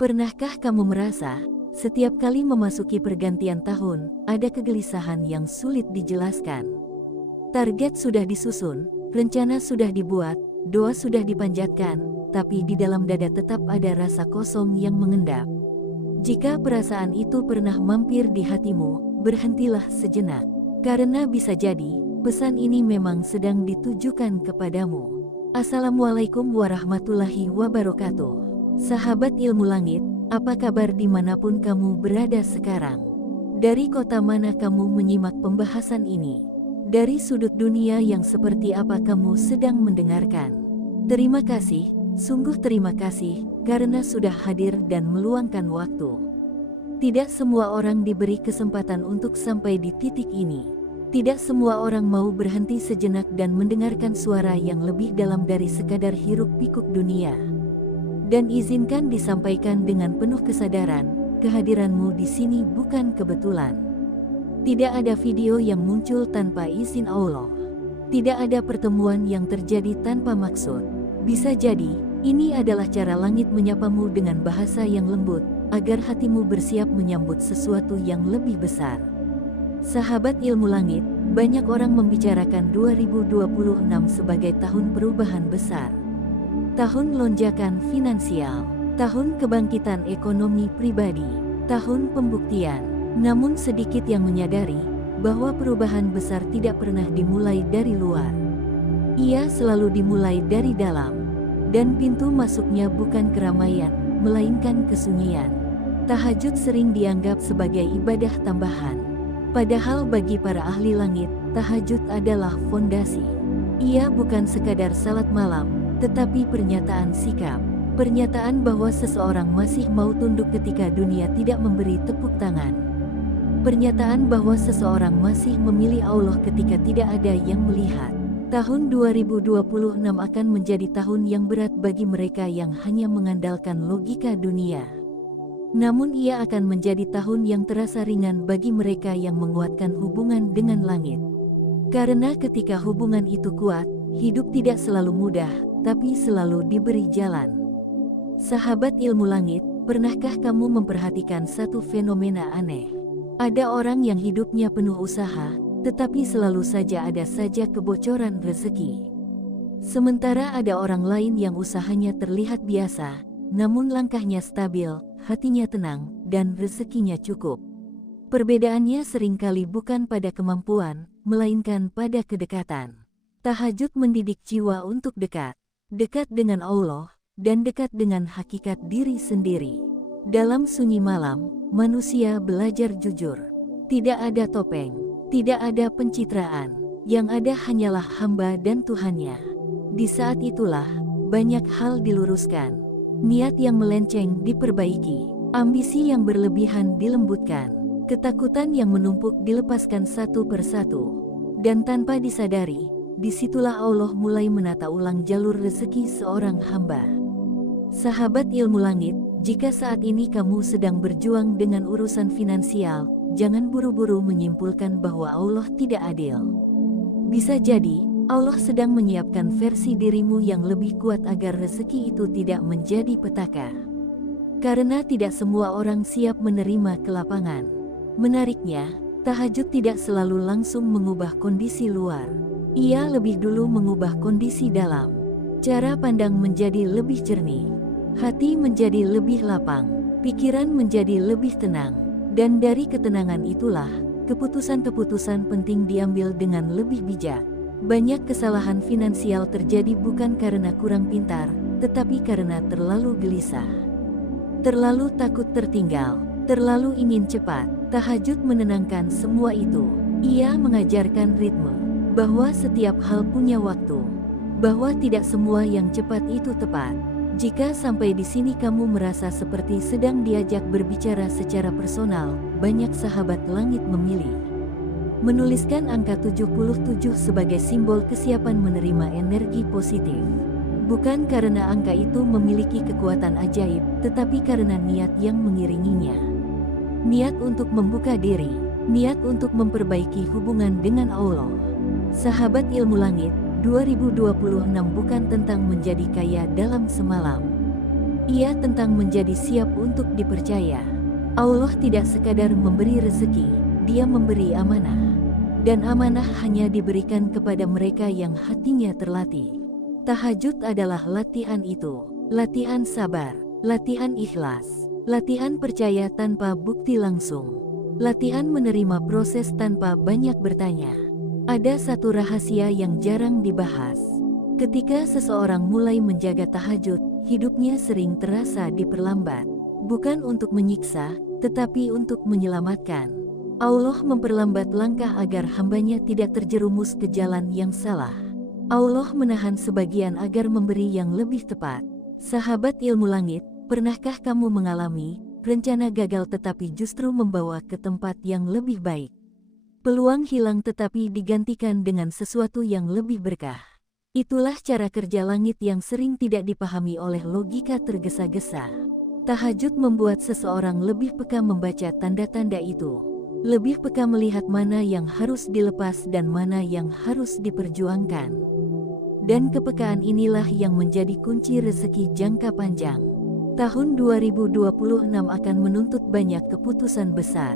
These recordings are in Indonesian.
Pernahkah kamu merasa, setiap kali memasuki pergantian tahun, ada kegelisahan yang sulit dijelaskan? Target sudah disusun, rencana sudah dibuat, doa sudah dipanjatkan, tapi di dalam dada tetap ada rasa kosong yang mengendap. Jika perasaan itu pernah mampir di hatimu, berhentilah sejenak. Karena bisa jadi, pesan ini memang sedang ditujukan kepadamu. Assalamualaikum warahmatullahi wabarakatuh. Sahabat ilmu langit, apa kabar dimanapun kamu berada sekarang? Dari kota mana kamu menyimak pembahasan ini? Dari sudut dunia yang seperti apa kamu sedang mendengarkan? Terima kasih, sungguh terima kasih, karena sudah hadir dan meluangkan waktu. Tidak semua orang diberi kesempatan untuk sampai di titik ini. Tidak semua orang mau berhenti sejenak dan mendengarkan suara yang lebih dalam dari sekadar hiruk-pikuk dunia. Dan izinkan disampaikan dengan penuh kesadaran, kehadiranmu di sini bukan kebetulan. Tidak ada video yang muncul tanpa izin Allah. Tidak ada pertemuan yang terjadi tanpa maksud. Bisa jadi, ini adalah cara langit menyapamu dengan bahasa yang lembut, agar hatimu bersiap menyambut sesuatu yang lebih besar. Sahabat ilmu langit, banyak orang membicarakan 2026 sebagai tahun perubahan besar. Tahun lonjakan finansial, tahun kebangkitan ekonomi pribadi, tahun pembuktian. Namun sedikit yang menyadari bahwa perubahan besar tidak pernah dimulai dari luar. Ia selalu dimulai dari dalam. Dan pintu masuknya bukan keramaian, melainkan kesunyian. Tahajud sering dianggap sebagai ibadah tambahan. Padahal bagi para ahli langit, tahajud adalah fondasi. Ia bukan sekadar salat malam, tetapi pernyataan sikap. Pernyataan bahwa seseorang masih mau tunduk ketika dunia tidak memberi tepuk tangan. Pernyataan bahwa seseorang masih memilih Allah ketika tidak ada yang melihat. Tahun 2026 akan menjadi tahun yang berat bagi mereka yang hanya mengandalkan logika dunia. Namun ia akan menjadi tahun yang terasa ringan bagi mereka yang menguatkan hubungan dengan langit. Karena ketika hubungan itu kuat, hidup tidak selalu mudah, tapi selalu diberi jalan. Sahabat ilmu langit, pernahkah kamu memperhatikan satu fenomena aneh? Ada orang yang hidupnya penuh usaha, tetapi selalu saja ada saja kebocoran rezeki. Sementara ada orang lain yang usahanya terlihat biasa, namun langkahnya stabil, hatinya tenang, dan rezekinya cukup. Perbedaannya seringkali bukan pada kemampuan, melainkan pada kedekatan. Tahajud mendidik jiwa untuk dekat. Dekat dengan Allah, dan dekat dengan hakikat diri sendiri. Dalam sunyi malam, manusia belajar jujur. Tidak ada topeng, tidak ada pencitraan, yang ada hanyalah hamba dan Tuhannya. Di saat itulah, banyak hal diluruskan. Niat yang melenceng diperbaiki, ambisi yang berlebihan dilembutkan, ketakutan yang menumpuk dilepaskan satu persatu. Dan tanpa disadari, disitulah Allah mulai menata ulang jalur rezeki seorang hamba. Sahabat ilmu langit, jika saat ini kamu sedang berjuang dengan urusan finansial, jangan buru-buru menyimpulkan bahwa Allah tidak adil. Bisa jadi, Allah sedang menyiapkan versi dirimu yang lebih kuat agar rezeki itu tidak menjadi petaka. Karena tidak semua orang siap menerima kelapangan. Menariknya, tahajud tidak selalu langsung mengubah kondisi luar. Ia lebih dulu mengubah kondisi dalam. Cara pandang menjadi lebih jernih, hati menjadi lebih lapang, pikiran menjadi lebih tenang. Dan dari ketenangan itulah, keputusan-keputusan penting diambil dengan lebih bijak. Banyak kesalahan finansial terjadi bukan karena kurang pintar, tetapi karena terlalu gelisah. Terlalu takut tertinggal, terlalu ingin cepat. Tahajud menenangkan semua itu. Ia mengajarkan ritme, bahwa setiap hal punya waktu, bahwa tidak semua yang cepat itu tepat. Jika sampai di sini kamu merasa seperti sedang diajak berbicara secara personal, banyak sahabat langit memilih menuliskan angka 77 sebagai simbol kesiapan menerima energi positif. Bukan karena angka itu memiliki kekuatan ajaib, tetapi karena niat yang mengiringinya. Niat untuk membuka diri, niat untuk memperbaiki hubungan dengan Allah. Sahabat ilmu langit, 2026 bukan tentang menjadi kaya dalam semalam. Ia tentang menjadi siap untuk dipercaya. Allah tidak sekadar memberi rezeki, Dia memberi amanah. Dan amanah hanya diberikan kepada mereka yang hatinya terlatih. Tahajud adalah latihan itu, latihan sabar, latihan ikhlas, latihan percaya tanpa bukti langsung, latihan menerima proses tanpa banyak bertanya. Ada satu rahasia yang jarang dibahas. Ketika seseorang mulai menjaga tahajud, hidupnya sering terasa diperlambat. Bukan untuk menyiksa, tetapi untuk menyelamatkan. Allah memperlambat langkah agar hambanya tidak terjerumus ke jalan yang salah. Allah menahan sebagian agar memberi yang lebih tepat. Sahabat ilmu langit, pernahkah kamu mengalami rencana gagal tetapi justru membawa ke tempat yang lebih baik? Peluang hilang tetapi digantikan dengan sesuatu yang lebih berkah. Itulah cara kerja langit yang sering tidak dipahami oleh logika tergesa-gesa. Tahajud membuat seseorang lebih peka membaca tanda-tanda itu. Lebih peka melihat mana yang harus dilepas dan mana yang harus diperjuangkan. Dan kepekaan inilah yang menjadi kunci rezeki jangka panjang. Tahun 2026 akan menuntut banyak keputusan besar.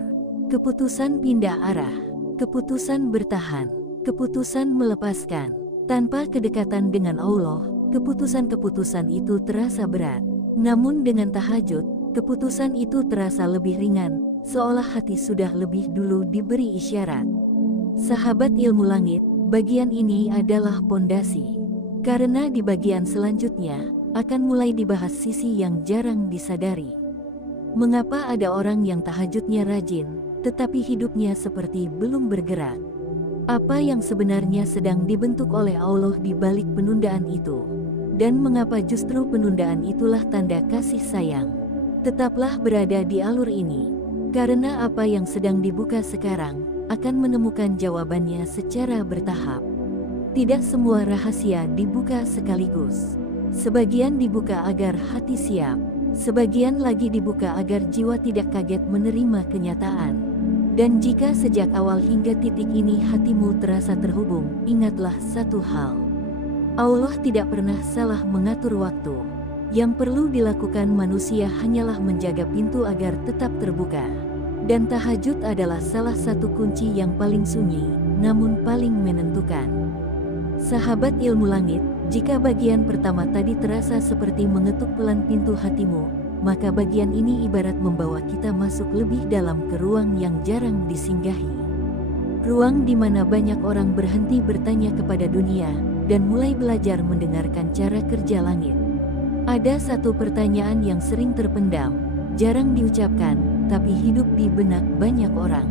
Keputusan pindah arah, keputusan bertahan, keputusan melepaskan. Tanpa kedekatan dengan Allah, keputusan-keputusan itu terasa berat. Namun dengan tahajud, keputusan itu terasa lebih ringan, seolah hati sudah lebih dulu diberi isyarat. Sahabat ilmu langit, bagian ini adalah pondasi. Karena di bagian selanjutnya, akan mulai dibahas sisi yang jarang disadari. Mengapa ada orang yang tahajudnya rajin, tetapi hidupnya seperti belum bergerak? Apa yang sebenarnya sedang dibentuk oleh Allah di balik penundaan itu? Dan mengapa justru penundaan itulah tanda kasih sayang? Tetaplah berada di alur ini, karena apa yang sedang dibuka sekarang akan menemukan jawabannya secara bertahap. Tidak semua rahasia dibuka sekaligus. Sebagian dibuka agar hati siap, sebagian lagi dibuka agar jiwa tidak kaget menerima kenyataan. Dan jika sejak awal hingga titik ini hatimu terasa terhubung, ingatlah satu hal. Allah tidak pernah salah mengatur waktu. Yang perlu dilakukan manusia hanyalah menjaga pintu agar tetap terbuka. Dan tahajud adalah salah satu kunci yang paling sunyi, namun paling menentukan. Sahabat ilmu langit, jika bagian pertama tadi terasa seperti mengetuk pelan pintu hatimu, maka bagian ini ibarat membawa kita masuk lebih dalam ke ruang yang jarang disinggahi. Ruang di mana banyak orang berhenti bertanya kepada dunia, dan mulai belajar mendengarkan cara kerja langit. Ada satu pertanyaan yang sering terpendam, jarang diucapkan, tapi hidup di benak banyak orang.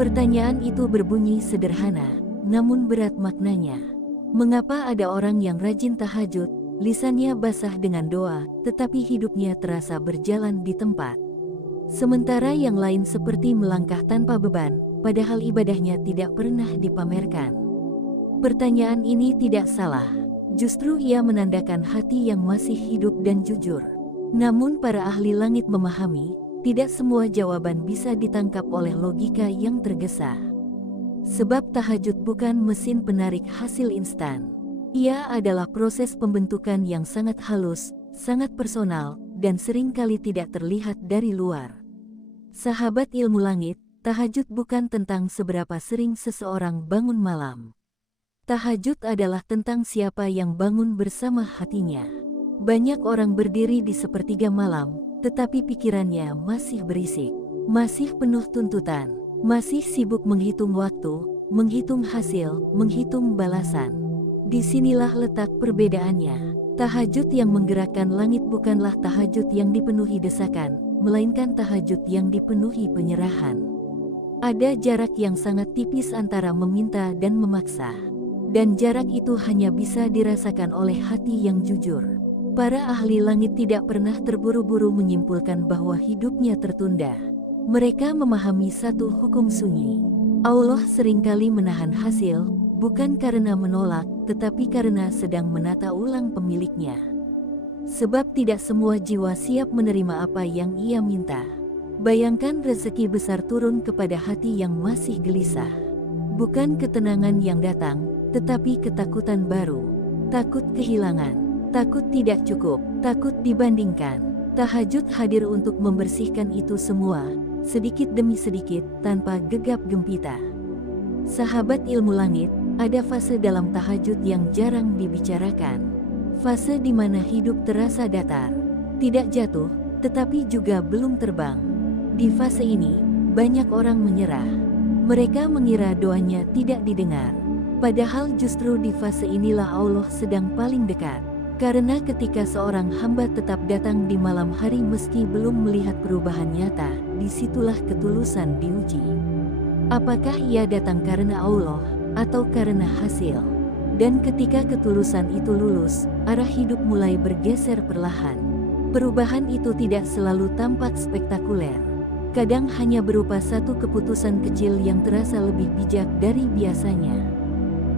Pertanyaan itu berbunyi sederhana, namun berat maknanya. Mengapa ada orang yang rajin tahajud, lisannya basah dengan doa, tetapi hidupnya terasa berjalan di tempat? Sementara yang lain seperti melangkah tanpa beban, padahal ibadahnya tidak pernah dipamerkan. Pertanyaan ini tidak salah, justru ia menandakan hati yang masih hidup dan jujur. Namun para ahli langit memahami, tidak semua jawaban bisa ditangkap oleh logika yang tergesa. Sebab tahajud bukan mesin penarik hasil instan. Ia adalah proses pembentukan yang sangat halus, sangat personal, dan seringkali tidak terlihat dari luar. Sahabat ilmu langit, tahajud bukan tentang seberapa sering seseorang bangun malam. Tahajud adalah tentang siapa yang bangun bersama hatinya. Banyak orang berdiri di sepertiga malam, tetapi pikirannya masih berisik, masih penuh tuntutan, masih sibuk menghitung waktu, menghitung hasil, menghitung balasan. Disinilah letak perbedaannya. Tahajud yang menggerakkan langit bukanlah tahajud yang dipenuhi desakan, melainkan tahajud yang dipenuhi penyerahan. Ada jarak yang sangat tipis antara meminta dan memaksa. Dan jarak itu hanya bisa dirasakan oleh hati yang jujur. Para ahli langit tidak pernah terburu-buru menyimpulkan bahwa hidupnya tertunda. Mereka memahami satu hukum sunyi. Allah seringkali menahan hasil, bukan karena menolak, tetapi karena sedang menata ulang pemiliknya. Sebab tidak semua jiwa siap menerima apa yang ia minta. Bayangkan rezeki besar turun kepada hati yang masih gelisah. Bukan ketenangan yang datang, tetapi ketakutan baru. Takut kehilangan, Takut tidak cukup, takut dibandingkan. Tahajud hadir untuk membersihkan itu semua, sedikit demi sedikit, tanpa gegap gempita. Sahabat ilmu langit, ada fase dalam tahajud yang jarang dibicarakan. Fase di mana hidup terasa datar, tidak jatuh, tetapi juga belum terbang. Di fase ini, banyak orang menyerah. Mereka mengira doanya tidak didengar. Padahal justru di fase inilah Allah sedang paling dekat. Karena ketika seorang hamba tetap datang di malam hari meski belum melihat perubahan nyata, disitulah ketulusan diuji. Apakah ia datang karena Allah, atau karena hasil? Dan ketika ketulusan itu lulus, arah hidup mulai bergeser perlahan. Perubahan itu tidak selalu tampak spektakuler. Kadang hanya berupa satu keputusan kecil yang terasa lebih bijak dari biasanya.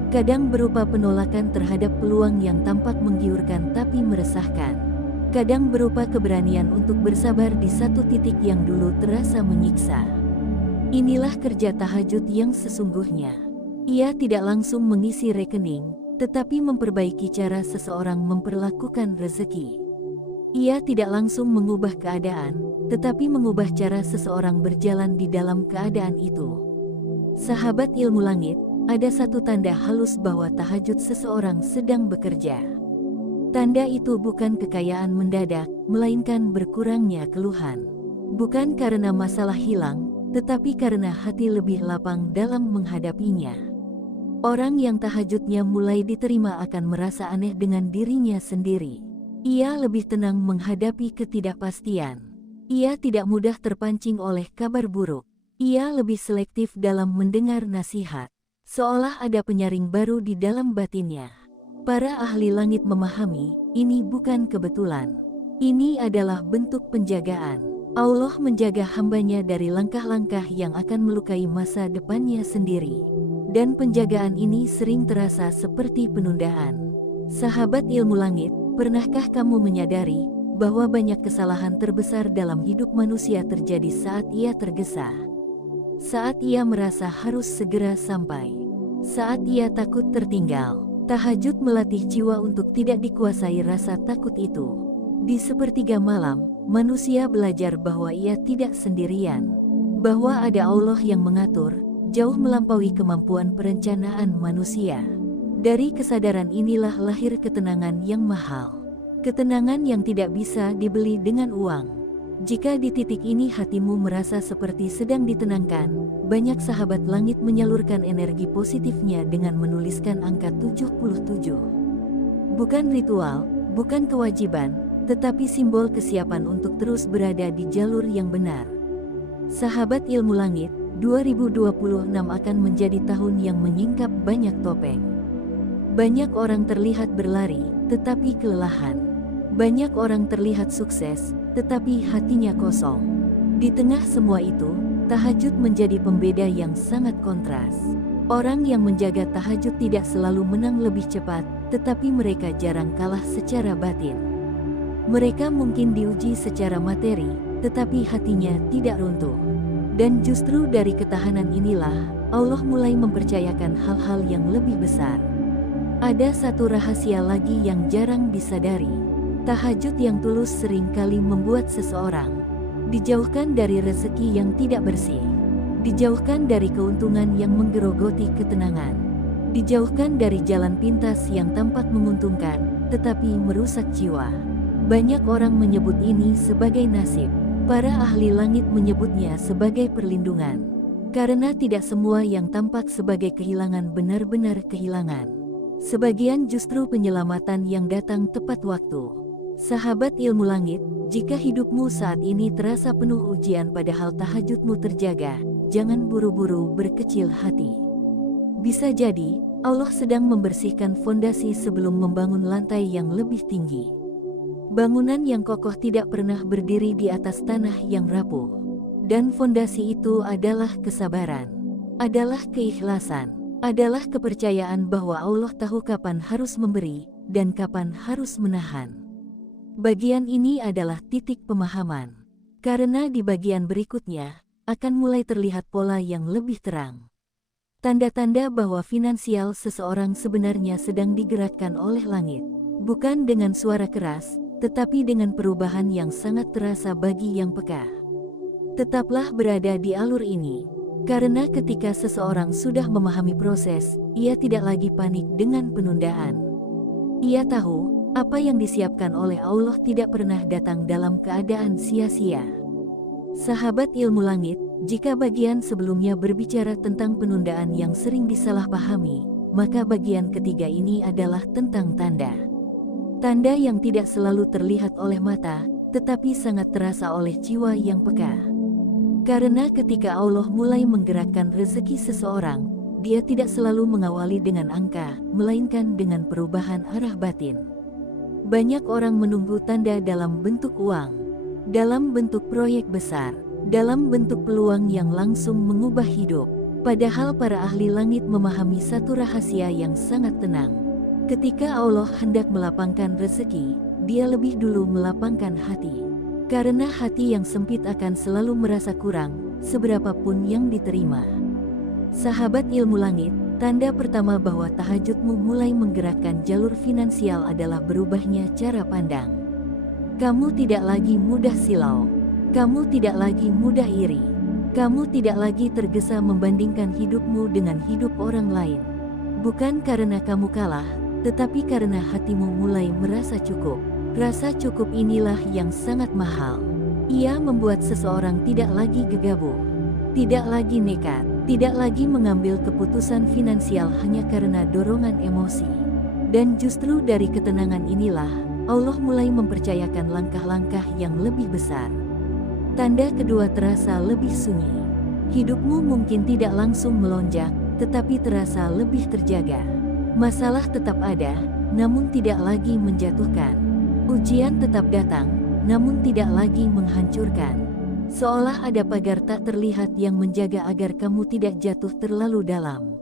Kadang berupa penolakan terhadap peluang yang tampak menggiurkan tapi meresahkan. Kadang berupa keberanian untuk bersabar di satu titik yang dulu terasa menyiksa. Inilah kerja tahajud yang sesungguhnya. Ia tidak langsung mengisi rekening, tetapi memperbaiki cara seseorang memperlakukan rezeki. Ia tidak langsung mengubah keadaan, tetapi mengubah cara seseorang berjalan di dalam keadaan itu. Sahabat ilmu langit, ada satu tanda halus bahwa tahajud seseorang sedang bekerja. Tanda itu bukan kekayaan mendadak, melainkan berkurangnya keluhan. Bukan karena masalah hilang, tetapi karena hati lebih lapang dalam menghadapinya. Orang yang tahajudnya mulai diterima akan merasa aneh dengan dirinya sendiri. Ia lebih tenang menghadapi ketidakpastian. Ia tidak mudah terpancing oleh kabar buruk. Ia lebih selektif dalam mendengar nasihat. Seolah ada penyaring baru di dalam batinnya. Para ahli langit memahami, ini bukan kebetulan. Ini adalah bentuk penjagaan. Allah menjaga hambanya dari langkah-langkah yang akan melukai masa depannya sendiri. Dan penjagaan ini sering terasa seperti penundaan. Sahabat ilmu langit, pernahkah kamu menyadari bahwa banyak kesalahan terbesar dalam hidup manusia terjadi saat ia tergesa? Saat ia merasa harus segera sampai. Saat ia takut tertinggal. Tahajud melatih jiwa untuk tidak dikuasai rasa takut itu. Di sepertiga malam, manusia belajar bahwa ia tidak sendirian. Bahwa ada Allah yang mengatur, jauh melampaui kemampuan perencanaan manusia. Dari kesadaran inilah lahir ketenangan yang mahal. Ketenangan yang tidak bisa dibeli dengan uang. Jika di titik ini hatimu merasa seperti sedang ditenangkan, banyak sahabat langit menyalurkan energi positifnya dengan menuliskan angka 77. Bukan ritual, bukan kewajiban, tetapi simbol kesiapan untuk terus berada di jalur yang benar. Sahabat ilmu langit, 2026 akan menjadi tahun yang menyingkap banyak topeng. Banyak orang terlihat berlari, tetapi kelelahan. Banyak orang terlihat sukses, tetapi hatinya kosong. Di tengah semua itu, tahajud menjadi pembeda yang sangat kontras. Orang yang menjaga tahajud tidak selalu menang lebih cepat, tetapi mereka jarang kalah secara batin. Mereka mungkin diuji secara materi, tetapi hatinya tidak runtuh. Dan justru dari ketahanan inilah, Allah mulai mempercayakan hal-hal yang lebih besar. Ada satu rahasia lagi yang jarang disadari. Tahajud yang tulus seringkali membuat seseorang dijauhkan dari rezeki yang tidak bersih, dijauhkan dari keuntungan yang menggerogoti ketenangan, dijauhkan dari jalan pintas yang tampak menguntungkan, tetapi merusak jiwa. Banyak orang menyebut ini sebagai nasib. Para ahli langit menyebutnya sebagai perlindungan. Karena tidak semua yang tampak sebagai kehilangan benar-benar kehilangan. Sebagian justru penyelamatan yang datang tepat waktu. Sahabat ilmu langit, jika hidupmu saat ini terasa penuh ujian padahal tahajudmu terjaga, jangan buru-buru berkecil hati. Bisa jadi, Allah sedang membersihkan fondasi sebelum membangun lantai yang lebih tinggi. Bangunan yang kokoh tidak pernah berdiri di atas tanah yang rapuh. Dan fondasi itu adalah kesabaran, adalah keikhlasan, adalah kepercayaan bahwa Allah tahu kapan harus memberi, dan kapan harus menahan. Bagian ini adalah titik pemahaman. Karena di bagian berikutnya, akan mulai terlihat pola yang lebih terang. Tanda-tanda bahwa finansial seseorang sebenarnya sedang digerakkan oleh langit. Bukan dengan suara keras, tetapi dengan perubahan yang sangat terasa bagi yang peka. Tetaplah berada di alur ini, karena ketika seseorang sudah memahami proses, ia tidak lagi panik dengan penundaan. Ia tahu, apa yang disiapkan oleh Allah tidak pernah datang dalam keadaan sia-sia. Sahabat ilmu langit, jika bagian sebelumnya berbicara tentang penundaan yang sering disalahpahami, maka bagian ketiga ini adalah tentang tanda. Tanda yang tidak selalu terlihat oleh mata, tetapi sangat terasa oleh jiwa yang peka. Karena ketika Allah mulai menggerakkan rezeki seseorang, Dia tidak selalu mengawali dengan angka, melainkan dengan perubahan arah batin. Banyak orang menunggu tanda dalam bentuk uang, dalam bentuk proyek besar, dalam bentuk peluang yang langsung mengubah hidup. Padahal para ahli langit memahami satu rahasia yang sangat tenang. Ketika Allah hendak melapangkan rezeki, Dia lebih dulu melapangkan hati. Karena hati yang sempit akan selalu merasa kurang, seberapapun yang diterima. Sahabat ilmu langit, tanda pertama bahwa tahajudmu mulai menggerakkan jalur finansial adalah berubahnya cara pandang. Kamu tidak lagi mudah silau. Kamu tidak lagi mudah iri. Kamu tidak lagi tergesa membandingkan hidupmu dengan hidup orang lain. Bukan karena kamu kalah, tetapi karena hatimu mulai merasa cukup. Rasa cukup inilah yang sangat mahal. Ia membuat seseorang tidak lagi gegabah, tidak lagi nekat, tidak lagi mengambil keputusan finansial hanya karena dorongan emosi. Dan justru dari ketenangan inilah, Allah mulai mempercayakan langkah-langkah yang lebih besar. Tanda kedua terasa lebih sunyi. Hidupmu mungkin tidak langsung melonjak, tetapi terasa lebih terjaga. Masalah tetap ada, namun tidak lagi menjatuhkan. Ujian tetap datang, namun tidak lagi menghancurkan. Seolah ada pagar tak terlihat yang menjaga agar kamu tidak jatuh terlalu dalam.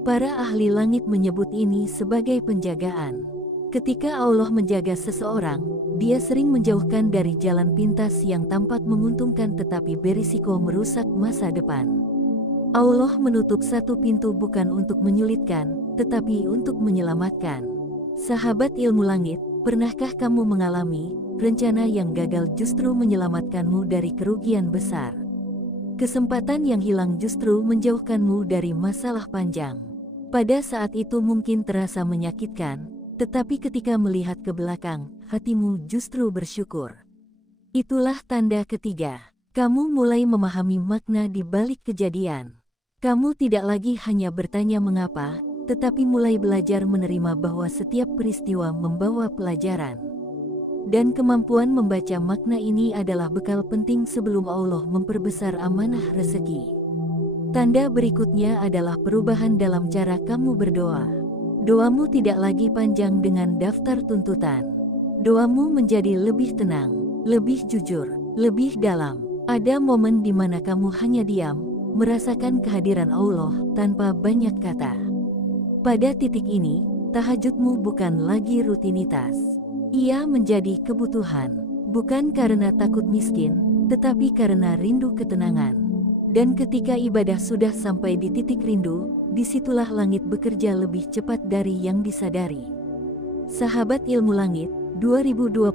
Para ahli langit menyebut ini sebagai penjagaan. Ketika Allah menjaga seseorang, Dia sering menjauhkan dari jalan pintas yang tampak menguntungkan tetapi berisiko merusak masa depan. Allah menutup satu pintu bukan untuk menyulitkan, tetapi untuk menyelamatkan. Sahabat ilmu langit, pernahkah kamu mengalami rencana yang gagal justru menyelamatkanmu dari kerugian besar? Kesempatan yang hilang justru menjauhkanmu dari masalah panjang. Pada saat itu mungkin terasa menyakitkan, tetapi ketika melihat ke belakang, hatimu justru bersyukur. Itulah tanda ketiga. Kamu mulai memahami makna di balik kejadian. Kamu tidak lagi hanya bertanya mengapa, tetapi mulai belajar menerima bahwa setiap peristiwa membawa pelajaran. Dan kemampuan membaca makna ini adalah bekal penting sebelum Allah memperbesar amanah rezeki. Tanda berikutnya adalah perubahan dalam cara kamu berdoa. Doamu tidak lagi panjang dengan daftar tuntutan. Doamu menjadi lebih tenang, lebih jujur, lebih dalam. Ada momen di mana kamu hanya diam, merasakan kehadiran Allah tanpa banyak kata. Pada titik ini, tahajudmu bukan lagi rutinitas. Ia menjadi kebutuhan, bukan karena takut miskin, tetapi karena rindu ketenangan. Dan ketika ibadah sudah sampai di titik rindu, disitulah langit bekerja lebih cepat dari yang disadari. Sahabat ilmu langit, 2026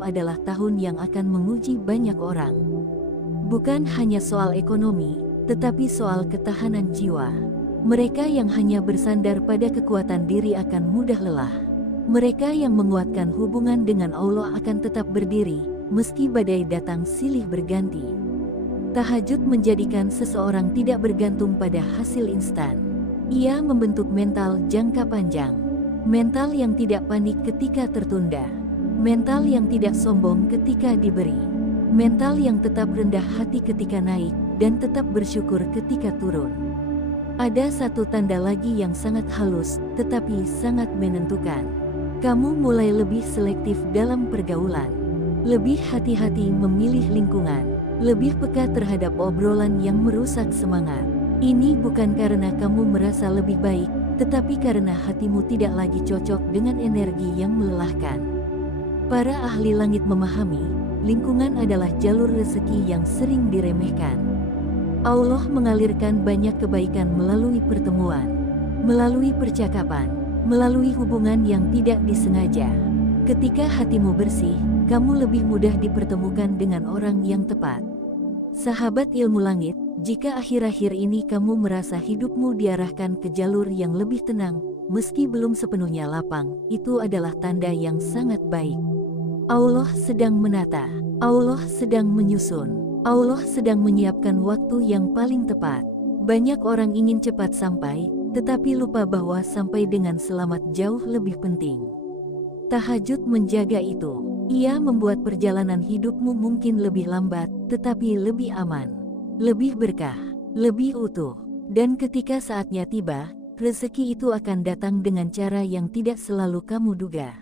adalah tahun yang akan menguji banyak orang. Bukan hanya soal ekonomi, tetapi soal ketahanan jiwa. Mereka yang hanya bersandar pada kekuatan diri akan mudah lelah. Mereka yang menguatkan hubungan dengan Allah akan tetap berdiri, meski badai datang silih berganti. Tahajud menjadikan seseorang tidak bergantung pada hasil instan. Ia membentuk mental jangka panjang. Mental yang tidak panik ketika tertunda. Mental yang tidak sombong ketika diberi. Mental yang tetap rendah hati ketika naik, dan tetap bersyukur ketika turun. Ada satu tanda lagi yang sangat halus, tetapi sangat menentukan. Kamu mulai lebih selektif dalam pergaulan. Lebih hati-hati memilih lingkungan. Lebih peka terhadap obrolan yang merusak semangat. Ini bukan karena kamu merasa lebih baik, tetapi karena hatimu tidak lagi cocok dengan energi yang melelahkan. Para ahli langit memahami, lingkungan adalah jalur rezeki yang sering diremehkan. Allah mengalirkan banyak kebaikan melalui pertemuan, melalui percakapan, melalui hubungan yang tidak disengaja. Ketika hatimu bersih, kamu lebih mudah dipertemukan dengan orang yang tepat. Sahabat ilmu langit, jika akhir-akhir ini kamu merasa hidupmu diarahkan ke jalur yang lebih tenang, meski belum sepenuhnya lapang, itu adalah tanda yang sangat baik. Allah sedang menata, Allah sedang menyusun, Allah sedang menyiapkan waktu yang paling tepat. Banyak orang ingin cepat sampai, tetapi lupa bahwa sampai dengan selamat jauh lebih penting. Tahajud menjaga itu. Ia membuat perjalanan hidupmu mungkin lebih lambat, tetapi lebih aman, lebih berkah, lebih utuh. Dan ketika saatnya tiba, rezeki itu akan datang dengan cara yang tidak selalu kamu duga.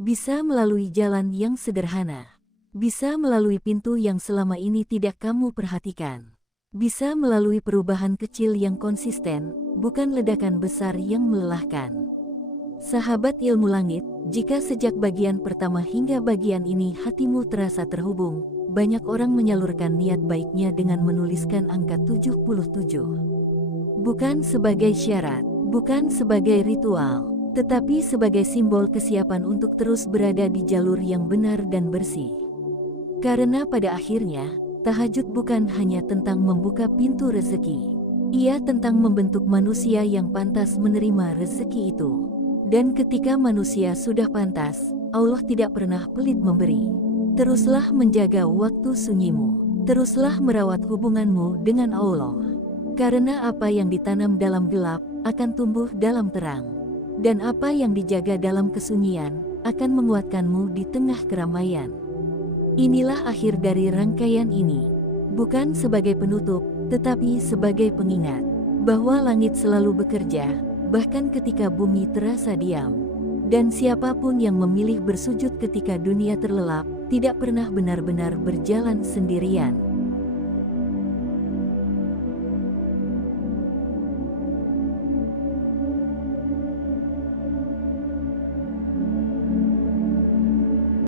Bisa melalui jalan yang sederhana. Bisa melalui pintu yang selama ini tidak kamu perhatikan. Bisa melalui perubahan kecil yang konsisten, bukan ledakan besar yang melelahkan. Sahabat ilmu langit, jika sejak bagian pertama hingga bagian ini hatimu terasa terhubung, banyak orang menyalurkan niat baiknya dengan menuliskan angka 77. Bukan sebagai syarat, bukan sebagai ritual, tetapi sebagai simbol kesiapan untuk terus berada di jalur yang benar dan bersih. Karena pada akhirnya, tahajud bukan hanya tentang membuka pintu rezeki. Ia tentang membentuk manusia yang pantas menerima rezeki itu. Dan ketika manusia sudah pantas, Allah tidak pernah pelit memberi. Teruslah menjaga waktu sunyimu. Teruslah merawat hubunganmu dengan Allah. Karena apa yang ditanam dalam gelap, akan tumbuh dalam terang. Dan apa yang dijaga dalam kesunyian, akan menguatkanmu di tengah keramaian. Inilah akhir dari rangkaian ini. Bukan sebagai penutup, tetapi sebagai pengingat. Bahwa langit selalu bekerja, bahkan ketika bumi terasa diam. Dan siapapun yang memilih bersujud ketika dunia terlelap, tidak pernah benar-benar berjalan sendirian.